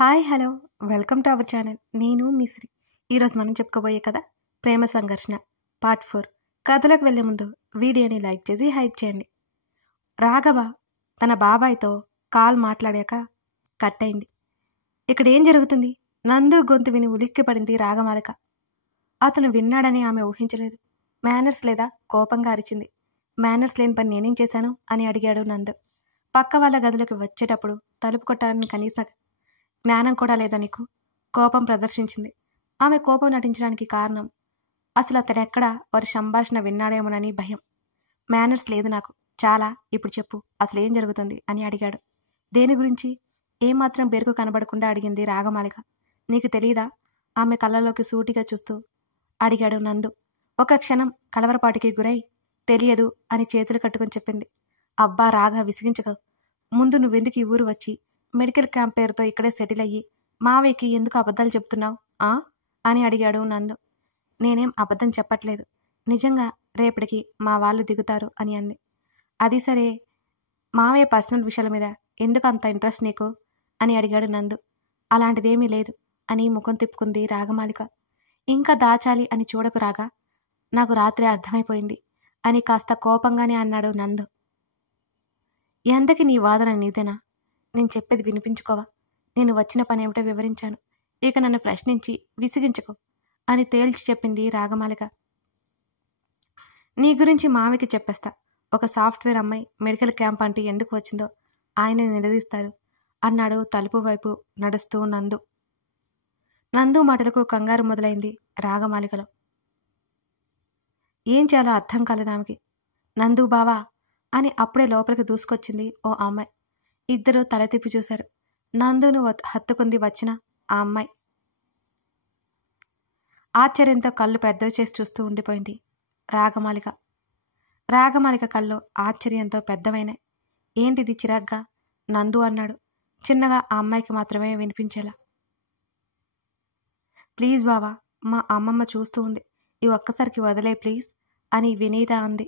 Hi hello welcome to our channel. నేను మిశ్రీ. ఈరోజు మనం చెప్పుకోబోయే కథ ప్రేమ సంఘర్షణ పార్ట్ 4. కథలోకి వెళ్లే ముందు వీడియోని లైక్ చేసి హైప్ చేయండి. రాఘవ తన బాబాయ్తో కాల్ మాట్లాడాక కట్ అయింది. ఇక్కడ ఏం జరుగుతుంది? నందు గొంతు విని ఉలిక్కి పడింది రాగమాలిక. అతను విన్నాడని ఆమె ఊహించలేదు. మేనర్స్ లేదా కోపంగా అరిచింది. మేనర్స్ లేని పని నేనేం చేశాను అని అడిగాడు నందు. పక్క వాళ్ళ గదిలోకి వచ్చేటప్పుడు తలుపు కొట్టాలని కనీస జ్ఞానం కూడా లేదా నీకు? కోపం ప్రదర్శించింది. ఆమె కోపం నటించడానికి కారణం అసలు అతనెక్కడ వారి సంభాషణ విన్నాడేమోనని భయం. మేనర్స్ లేదు నాకు చాలా. ఇప్పుడు చెప్పు, అసలు ఏం జరుగుతుంది అని అడిగాడు. దేని గురించి? ఏమాత్రం బెరుకు కనబడకుండా అడిగింది రాగమాలిక. నీకు తెలీదా? ఆమె కళ్ళలోకి సూటిగా చూస్తూ అడిగాడు నందు. ఒక క్షణం కలవరపాటికి గురై తెలియదు అని చేతులు కట్టుకుని చెప్పింది. అబ్బా రాగా, విసిగించకు. ముందు నువ్వెందుకు ఈ ఊరు వచ్చి మెడికల్ క్యాంప్ పేరుతో ఇక్కడే సెటిల్ అయ్యి మావయ్యకి ఎందుకు అబద్ధాలు చెప్తున్నావు అని అడిగాడు నందు. నేనేం అబద్ధం చెప్పట్లేదు, నిజంగా రేపటికి మా వాళ్ళు దిగుతారు అని అంది. అది సరే, మావయ్య పర్సనల్ విషయాల మీద ఎందుకు అంత ఇంట్రెస్ట్ నీకు అని అడిగాడు నందు. అలాంటిదేమీ లేదు అని ముఖం తిప్పుకుంది రాగమాలిక. ఇంకా దాచాలి అని చూడకు రాగా, నాకు రాత్రి అర్థమైపోయింది అని కాస్త కోపంగానే అన్నాడు నందు. ఎంతకి నీ వాదన నీదేనా? నేను చెప్పేది వినిపించుకోవా? నేను వచ్చిన పని ఏమిటో వివరించాను, ఇక నన్ను ప్రశ్నించి విసిగించుకో అని తేల్చి చెప్పింది రాగమాలిక. నీ గురించి మావికి చెప్పేస్తా. ఒక సాఫ్ట్వేర్ అమ్మాయి మెడికల్ క్యాంప్ అంటే ఎందుకు వచ్చిందో ఆయన నిలదీస్తారు అన్నాడు తలుపు వైపు నడుస్తూ నందు. నందు మాటలకు కంగారు మొదలైంది రాగమాలికలో. ఏం చేయాలో అర్థం కాలేదు ఆమెకి. నందు బావా అని అప్పుడే లోపలికి దూసుకొచ్చింది ఓ అమ్మాయి. ఇద్దరూ తల తిప్పి చూశారు. నందును హత్తుకుంది వచ్చిన ఆ అమ్మాయి. ఆశ్చర్యంతో కళ్ళు పెద్దవి చేసి చూస్తూ ఉండిపోయింది రాగమాలిక. రాగమాలిక కళ్ళు ఆశ్చర్యంతో పెద్దవైనాయి. ఏంటిది చిరాగ్గా నందు అన్నాడు చిన్నగా ఆ అమ్మాయికి మాత్రమే వినిపించేలా. ప్లీజ్ బావా, మా అమ్మమ్మ చూస్తూ ఉంది, ఈ ఒక్కసారికి వదిలే ప్లీజ్ అని వినీత అంది.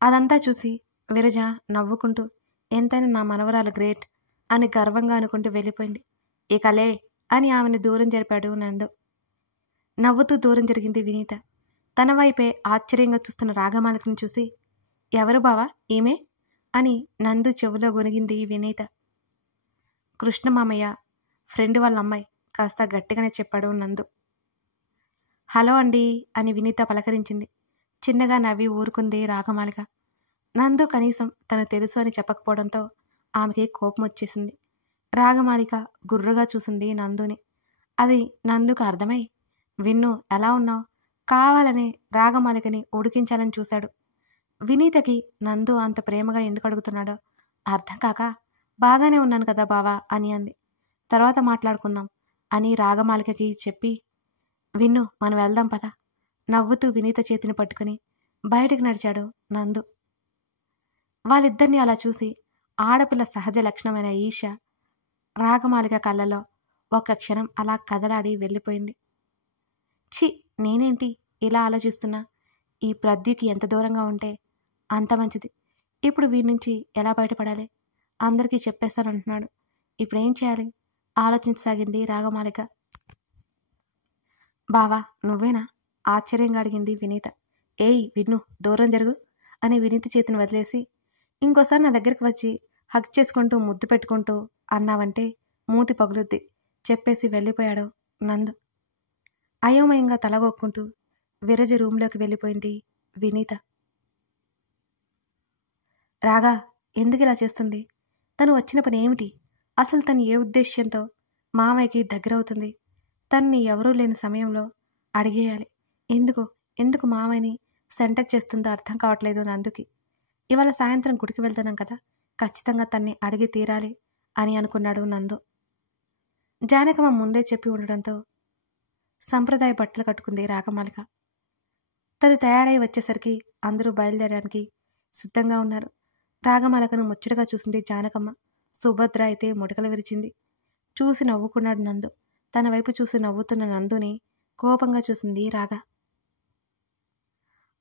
అదంతా చూసి విరజ నవ్వుకుంటూ ఎంతైనా నా మనవరాలు గ్రేట్ అని గర్వంగా అనుకుంటూ వెళ్ళిపోయింది. ఇకలే అని ఆమెను దూరం జరిపాడు నందు. నవ్వుతూ దూరం జరిగింది వినీత. తన వైపే ఆశ్చర్యంగా చూస్తున్న రాగమాలికను చూసి, ఎవరు బావా ఈమె అని నందు చెవులో గొనిగింది వినీత. కృష్ణమామయ్య ఫ్రెండ్ వాళ్ళ అమ్మాయి కాస్త గట్టిగానే చెప్పాడు నందు. హలో అండి అని వినీత పలకరించింది. చిన్నగా నవ్వి ఊరుకుంది రాగమాలిక. నందు కనీసం తను తెలుసు అని చెప్పకపోవడంతో ఆమెకి కోపం వచ్చేసింది. రాగమాలిక గుర్రుగా చూసింది నందుని. అది నందుకు అర్థమై, విన్ను ఎలా ఉన్నావు కావాలనే రాగమాలికని ఉడికించాలని చూశాడు. వినీతకి నందు అంత ప్రేమగా ఎందుకు అడుగుతున్నాడో అర్థం కాక, బాగానే ఉన్నాను కదా బావా అని అంది. తర్వాత మాట్లాడుకుందాం అని రాగమాలికకి చెప్పి, విన్ను మనం వెళ్దాం పద నవ్వుతూ వినీత చేతిని పట్టుకుని బయటికి నడిచాడు నందు. వాళ్ళిద్దరినీ అలా చూసి ఆడపిల్ల సహజ లక్షణమైన ఈష రాగమాలిక కళ్ళలో ఒక్క క్షణం అలా కదలాడి వెళ్ళిపోయింది. ఛీ, నేనేంటి ఇలా ఆలోచిస్తున్నా? ఈ ప్రద్యుకి ఎంత దూరంగా ఉంటే అంత మంచిది. ఇప్పుడు వీరి నుంచి ఎలా బయటపడాలి? అందరికీ చెప్పేస్తానంటున్నాడు, ఇప్పుడేం చేయాలి ఆలోచించసాగింది రాగమాలిక. బావా నువ్వేనా ఆశ్చర్యంగా అడిగింది వినీత. ఏయ్ విన్ను, దూరం జరుగు అని వినీత చేతిని వదిలేసి, ఇంకోసారి నా దగ్గరికి వచ్చి హక్ చేసుకుంటూ ముద్దు పెట్టుకుంటూ అన్నావంటే మూతి పగులుద్ది చెప్పేసి వెళ్ళిపోయాడు నందు. అయోమయంగా తలగొక్కుంటూ విరజ రూంలోకి వెళ్ళిపోయింది వినీత. రాగా ఎందుకు ఇలా చేస్తుంది? తను వచ్చిన పని ఏమిటి? అసలు తను ఏ ఉద్దేశ్యంతో మామయ్యకి దగ్గరవుతుంది? తన్ని ఎవరూ లేని సమయంలో అడిగేయాలి. ఎందుకు మామయ్యని సెంటర్ చేస్తుందో అర్థం కావట్లేదు నందుకి. ఇవాళ సాయంత్రం గుడికి వెళ్తున్నాం కదా, ఖచ్చితంగా తన్ని అడిగి తీరాలి అని అనుకున్నాడు నందు. జానకమ్మ ముందే చెప్పి ఉండడంతో సంప్రదాయ బట్టలు కట్టుకుంది రాగమాలిక. తను తయారై వచ్చేసరికి అందరూ బయలుదేరడానికి సిద్ధంగా ఉన్నారు. రాగమాలికను ముచ్చటగా చూసింది జానకమ్మ. సుభద్ర అయితే ముడకలు విరిచింది. చూసి నవ్వుకున్నాడు నందు. తన వైపు చూసి నవ్వుతున్న నందుని కోపంగా చూసింది రాగ.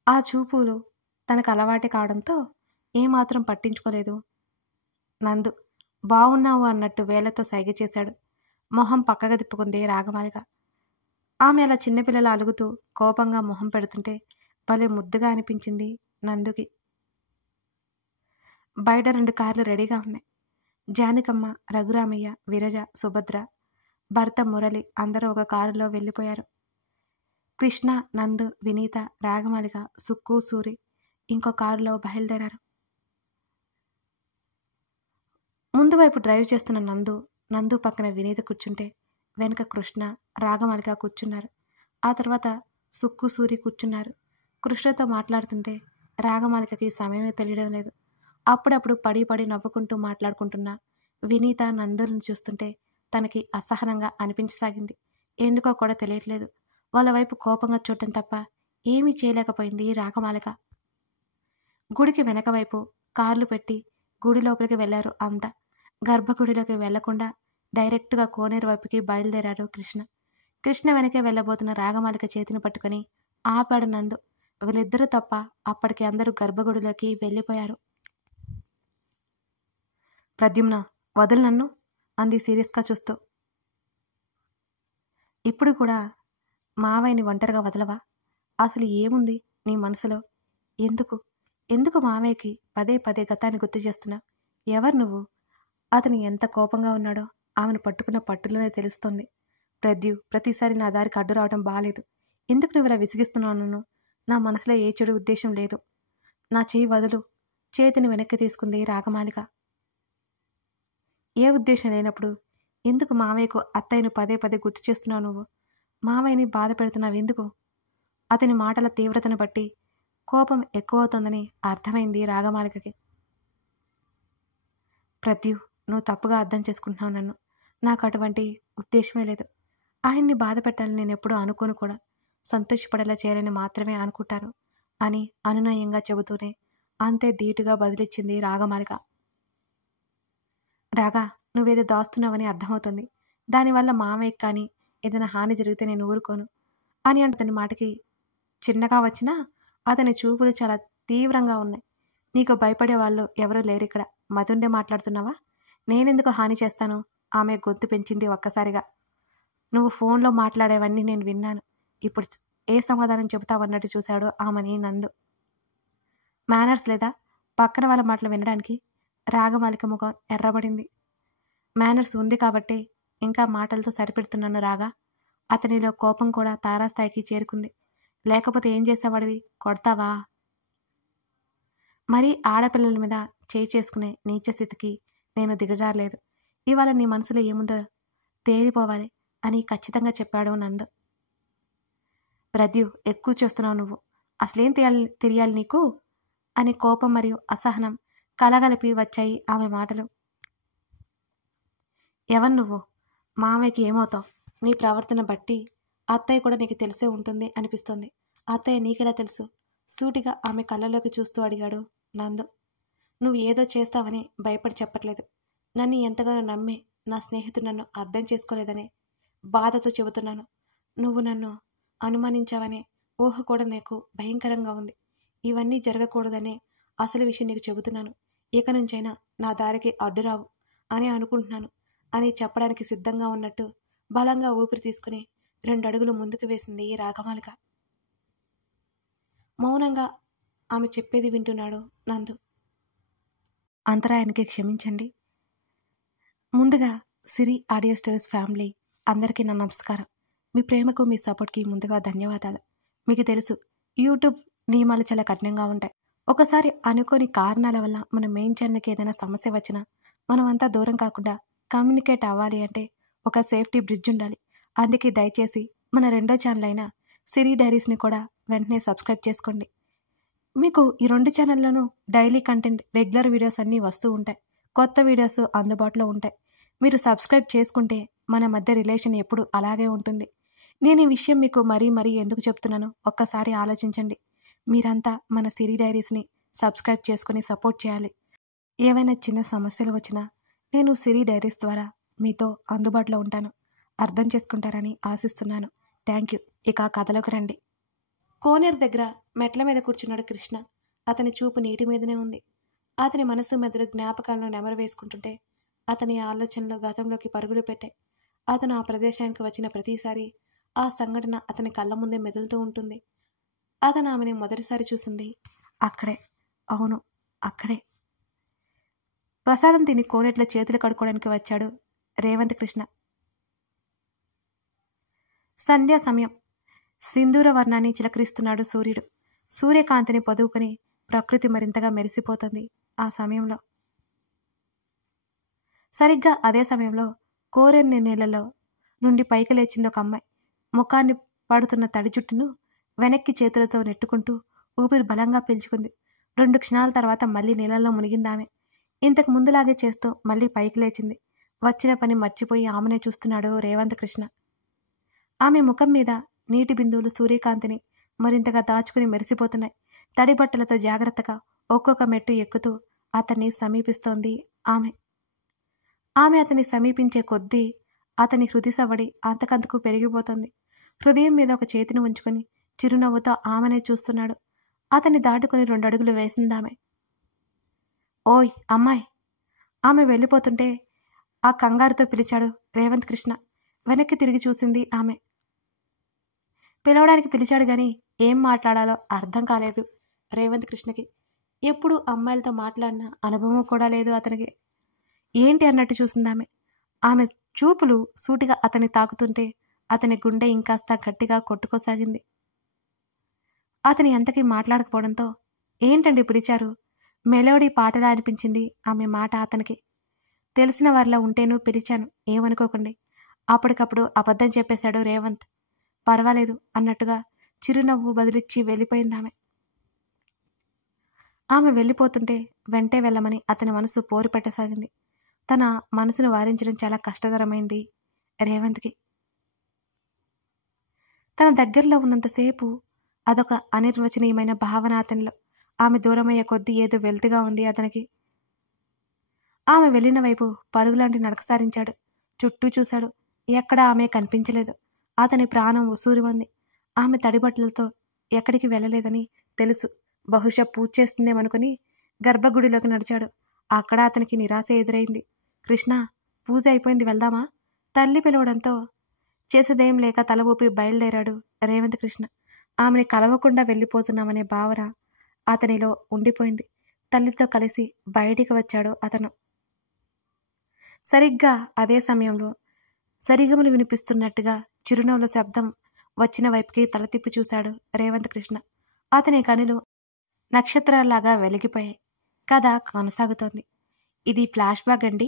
ఆ చూపులు తనకు అలవాటే కావడంతో ఏమాత్రం పట్టించుకోలేదు నందు. బావున్నావు అన్నట్టు వేళ్లతో సైగ చేశాడు. మొహం పక్కగా తిప్పుకుంది రాగమాలిక. ఆమె అలా చిన్నపిల్లలు అలుగుతూ కోపంగా మొహం పెడుతుంటే భలే ముద్దుగా అనిపించింది నందుకి. బయట 2 కార్లు రెడీగా ఉన్నాయి. జానకమ్మ, రఘురామయ్య, విరజ, సుభద్ర, భర్త మురళి అందరూ ఒక కారులో వెళ్ళిపోయారు. కృష్ణ, నందు, వినీత, రాగమాలిక, సుక్కు, సూరి ఇంకో కారులో బయలుదేరారు. ముందు వైపు డ్రైవ్ చేస్తున్న నందు పక్కన వినీత కూర్చుంటే వెనక కృష్ణ, రాగమాలిక కూర్చున్నారు. ఆ తర్వాత సుక్కు, సూరి కూర్చున్నారు. కృష్ణతో మాట్లాడుతుంటే రాగమాలికకి సమయమే తెలియడం లేదు. అప్పుడప్పుడు పడి నవ్వుకుంటూ మాట్లాడుకుంటున్న వినీత, నందులను చూస్తుంటే తనకి అసహనంగా అనిపించసాగింది. ఎందుకో కూడా తెలియట్లేదు. వాళ్ళ వైపు కోపంగా చూడటం తప్ప ఏమీ చేయలేకపోయింది రాగమాలిక. గుడికి వెనక వైపు కార్లు పెట్టి గుడి లోపలికి వెళ్లారు అంతా. గర్భగుడిలోకి వెళ్లకుండా డైరెక్ట్గా కోనేరు వైపుకి బయలుదేరారు కృష్ణ వెనకే వెళ్ళబోతున్న రాగమాలిక చేతిని పట్టుకుని ఆపాడు నందు. వీళ్ళిద్దరూ తప్ప అప్పటికి అందరూ గర్భగుడిలోకి వెళ్ళిపోయారు. ప్రద్యుమ్న, వదులు నన్ను అంది సీరియస్గా చూస్తూ. ఇప్పుడు కూడా మావయ్యని ఒంటరిగా వదలవా? అసలు ఏముంది నీ మనసులో? ఎందుకు మావయ్యకి పదే గతాన్ని గుర్తు చేస్తున్నా? ఎవరు నువ్వు? అతను ఎంత కోపంగా ఉన్నాడో ఆమెను పట్టుకున్న పట్టులోనే తెలుస్తోంది. ప్రతిసారి నా దారికి అడ్డు రావడం బాలేదు. ఎందుకు నువ్వు ఇలా విసిగిస్తున్నావు నన్ను? నా మనసులో ఏ చెడు ఉద్దేశం లేదు. నా చెయ్యి వదులు. చేతిని వెనక్కి తీసుకుంది రాగమాలిక. ఏ ఉద్దేశం లేనప్పుడు ఎందుకు మావయ్యకు అత్తయ్యను పదే గుర్తు చేస్తున్నావు నువ్వు? మావయ్యని బాధ పెడుతున్నావు ఎందుకు? అతని మాటల తీవ్రతను బట్టి కోపం ఎక్కువవుతోందని అర్థమైంది రాగమాలికకి. నువ్వు తప్పుగా అర్థం చేసుకుంటున్నావు నన్ను. నాకు అటువంటి ఉద్దేశమే లేదు. ఆయన్ని బాధ పెట్టాలని నేను ఎప్పుడూ అనుకోను కూడా. సంతోషపడేలా చేయాలని మాత్రమే అనుకుంటాను అని అనునయంగా చెబుతూనే అంతే ధీటుగా బదిలిచ్చింది రాగమాలిక. రాగా, నువ్వేదో దాస్తున్నావని అర్థమవుతుంది. దానివల్ల మామయ్యకి కానీ ఏదైనా హాని జరిగితే నేను ఊరుకోను అని అతని మాటకి చిన్నగా వచ్చినా అతని చూపులు చాలా తీవ్రంగా ఉన్నాయి. నీకు భయపడే వాళ్ళు ఎవరూ లేరిక్కడ. మతుండే మాట్లాడుతున్నావా? నేనెందుకు హాని చేస్తాను? ఆమె గొంతు పెంచింది ఒక్కసారిగా. నువ్వు ఫోన్లో మాట్లాడేవన్నీ నేను విన్నాను. ఇప్పుడు ఏ సమాధానం చెబుతావన్నట్టు చూశాడు ఆమెని నందు. మేనర్స్ లేదా పక్కన వాళ్ళ మాటలు వినడానికి? రాగమాలిక ముఖం ఎర్రబడింది. మేనర్స్ ఉంది కాబట్టే ఇంకా మాటలతో సరిపెడుతున్నాను రాగా. అతనిలో కోపం కూడా తారాస్థాయికి చేరుకుంది. లేకపోతే ఏం చేసేవాడివి? కొడతావా? మరీ ఆడపిల్లల మీద చేయి చేసుకునే నీచ స్థితికి నేను దిగజారలేదు. ఇవాళ నీ మనసులో ఏముందో తేలిపోవాలి అని ఖచ్చితంగా చెప్పాడు నందు. ఎక్కువ చేస్తున్నావు నువ్వు. అసలేం తెలియాలి నీకు అని కోపం మరియు అసహనం కలగలిపి వచ్చాయి ఆమె మాటలు. ఎవరు నువ్వు? మామయ్యకి ఏమవుతావు? నీ ప్రవర్తన బట్టి అత్తయ్య కూడా నీకు తెలిసే ఉంటుంది అనిపిస్తోంది. అత్తయ్య నీకెలా తెలుసు? సూటిగా ఆమె కళ్ళలోకి చూస్తూ అడిగాడు నందు. నువ్వు ఏదో చేస్తావని భయపడి చెప్పట్లేదు. నన్ను ఎంతగానో నమ్మే నా స్నేహితుడు నన్ను అర్థం చేసుకోలేదనే బాధతో చెబుతున్నాను. నువ్వు నన్ను అనుమానించావనే ఊహ కూడా నాకు భయంకరంగా ఉంది. ఇవన్నీ జరగకూడదనే అసలు విషయం నీకు చెబుతున్నాను. ఇక నుంచైనా నా దారికి అడ్డురావు అని అనుకుంటున్నాను అని చెప్పడానికి సిద్ధంగా ఉన్నట్టు బలంగా ఊపిరి తీసుకుని 2 అడుగులు ముందుకు వేసింది రాగమాలిక. మౌనంగా ఆమె చెప్పేది వింటున్నాడు నందు. అంతరాయానికి క్షమించండి. ముందుగా సిరి ఆడియో స్టోరీస్ ఫ్యామిలీ అందరికీ నా నమస్కారం. మీ ప్రేమకు మీ సపోర్ట్కి ముందుగా ధన్యవాదాలు. మీకు తెలుసు, యూట్యూబ్ నియమాలు చాలా కఠినంగా ఉంటాయి. ఒకసారి అనుకోని కారణాల వల్ల మన మెయిన్ ఛానల్కి ఏదైనా సమస్య వచ్చినా మనం అంతా దూరం కాకుండా కమ్యూనికేట్ అవ్వాలి అంటే ఒక సేఫ్టీ బ్రిడ్జ్ ఉండాలి. అందుకే దయచేసి మన 2వ ఛానల్ అయిన సిరి డైరీస్ని కూడా వెంటనే సబ్స్క్రైబ్ చేసుకోండి. మీకు ఈ 2 ఛానల్లోనూ డైలీ కంటెంట్, రెగ్యులర్ వీడియోస్ అన్నీ వస్తూ ఉంటాయి. కొత్త వీడియోస్ అందుబాటులో ఉంటాయి. మీరు సబ్స్క్రైబ్ చేసుకుంటే మన మధ్య రిలేషన్ ఎప్పుడు అలాగే ఉంటుంది. నేను ఈ విషయం మీకు మరీ ఎందుకు చెప్తున్నానో ఒక్కసారి ఆలోచించండి. మీరంతా మన సిరి డైరీస్ని సబ్స్క్రైబ్ చేసుకుని సపోర్ట్ చేయాలి. ఏవైనా చిన్న సమస్యలు వచ్చినా నేను సిరి డైరీస్ ద్వారా మీతో అందుబాటులో ఉంటాను. అర్థం చేసుకుంటారని ఆశిస్తున్నాను. Thank you. ఇక కథలోకి రండి. కోనేరు దగ్గర మెట్ల మీద కూర్చున్నాడు కృష్ణ. అతని చూపు నీటి మీదనే ఉంది. అతని మనసు మెదడు జ్ఞాపకాలను నెమరు వేసుకుంటుంటే అతని ఆలోచనలు గతంలోకి పరుగులు పెట్టాయి. అతను ఆ ప్రదేశానికి వచ్చిన ప్రతిసారి ఆ సంఘటన అతని కళ్ళ ముందే మెదులుతూ ఉంటుంది. అతను ఆమెని మొదటిసారి చూసింది అక్కడే. అవును, అక్కడే. ప్రసాదం తిని కోనేట్లో చేతులు కడుక్కోవడానికి వచ్చాడు రేవంత్ కృష్ణ. సంధ్యా సమయం. సింధూర వర్ణాన్ని చిలకరిస్తున్నాడు సూర్యుడు. సూర్యకాంతిని పొదువుకుని ప్రకృతి మరింతగా మెరిసిపోతుంది ఆ సమయంలో. సరిగ్గా అదే సమయంలో కోరెన్ని నీళ్లలో నుండి పైకి లేచింది ఒక అమ్మాయి. ముఖాన్ని పడుతున్న తడి జుట్టును వెనక్కి చేతులతో నెట్టుకుంటూ ఊపిరి బలంగా పీల్చుకుంది. 2 క్షణాల తర్వాత మళ్ళీ నీళ్ళల్లో మునిగిందామె. ఇంతకు ముందులాగే చేస్తూ మళ్ళీ పైకి లేచింది. వచ్చిన పని మర్చిపోయి ఆమెనే చూస్తున్నాడు రేవంత్ కృష్ణ. ఆమె ముఖం మీద నీటి బిందువులు సూర్యకాంతిని మరింతగా దాచుకుని మెరిసిపోతున్నాయి. తడి బట్టలతో జాగ్రత్తగా ఒక్కొక్క మెట్టు ఎక్కుతూ అతన్ని సమీపిస్తోంది ఆమె. ఆమె అతన్ని సమీపించే కొద్దీ అతని హృది సవడి అంతకంతకు పెరిగిపోతుంది. హృదయం మీద ఒక చేతిని ఉంచుకొని చిరునవ్వుతో ఆమెనే చూస్తున్నాడు. అతన్ని దాటుకుని 2 అడుగులు వేసిందామె. ఓయ్ అమ్మాయి! ఆమె వెళ్ళిపోతుంటే ఆ కంగారుతో పిలిచాడు రేవంత్ కృష్ణ. వెనక్కి తిరిగి చూసింది ఆమె. పిలవడానికి పిలిచాడు గాని ఏం మాట్లాడాలో అర్థం కాలేదు రేవంత్ కృష్ణకి. ఎప్పుడు అమ్మాయిలతో మాట్లాడిన అనుభవం కూడా లేదు అతనికి. ఏంటి అన్నట్టు చూసిందామె. ఆమె చూపులు సూటిగా అతన్ని తాకుతుంటే అతని గుండె ఇంకాస్త గట్టిగా కొట్టుకోసాగింది. అతని ఎంతకీ మాట్లాడకపోవడంతో ఏంటండి పిలిచారు? మెలోడీ పాటలా అనిపించింది ఆమె మాట అతనికి. తెలిసిన వారిలా ఉంటేనూ పిలిచాను, ఏమనుకోకండి. అప్పటికప్పుడు అబద్ధం చెప్పేశాడు రేవంత్. పర్వాలేదు అన్నట్టుగా చిరునవ్వు బదిలిచ్చి వెళ్ళిపోయిందామె. ఆమె వెళ్ళిపోతుంటే వెంటే వెళ్ళమని అతని మనసు పోరు పెట్టసాగింది. తన మనసును వారించడం చాలా కష్టతరమైంది రేవంత్కి. తన దగ్గరలో ఉన్నంతసేపు అదొక అనిర్వచనీయమైన భావన అతనిలో. ఆమె దూరమయ్యే కొద్దీ ఏదో వెల్తిగా ఉంది అతనికి. ఆమె వెళ్ళిన వైపు పరుగులాంటి నడక సారించాడు. చుట్టూ చూశాడు. ఎక్కడా ఆమె కనిపించలేదు. అతని ప్రాణం ఉసూరుమంది. ఆమె తడిబట్టలతో ఎక్కడికి వెళ్ళలేదని తెలుసు. బహుశా పూజ చేస్తుందేమనుకుని గర్భగుడిలోకి నడిచాడు. అక్కడ అతనికి నిరాశ ఎదురైంది. కృష్ణ, పూజ అయిపోయింది, వెళ్దామా? తల్లి పిలవడంతో చేసేదేం లేక తల ఊపి బయలుదేరాడు రేవంత్ కృష్ణ. ఆమెని కలవకుండా వెళ్ళిపోతున్నామనే భావన అతనిలో ఉండిపోయింది. తల్లితో కలిసి బయటికి వచ్చాడు అతను. సరిగ్గా అదే సమయంలో సరిగమలు వినిపిస్తున్నట్టుగా చిరునవ్వుల శబ్దం వచ్చిన వైపుకి తల తిప్పి చూశాడు రేవంత్ కృష్ణ. అతని కనులు నక్షత్రాల్లాగా వెలిగిపోయాయి. కథ కొనసాగుతోంది. ఇది ఫ్లాష్ బ్యాక్ అండి.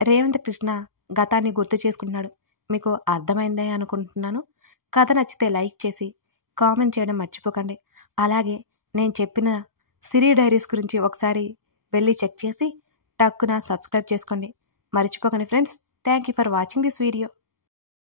రేవంత్ కృష్ణ గతాన్ని గుర్తు చేసుకుంటున్నాడు. మీకు అర్థమైందే అనుకుంటున్నాను. కథ నచ్చితే లైక్ చేసి కామెంట్ చేయడం మర్చిపోకండి. అలాగే నేను చెప్పిన సిరి డైరీస్ గురించి ఒకసారి వెళ్ళి చెక్ చేసి టక్కున సబ్స్క్రైబ్ చేసుకోండి. మర్చిపోకండి friends. Thank you for watching this video.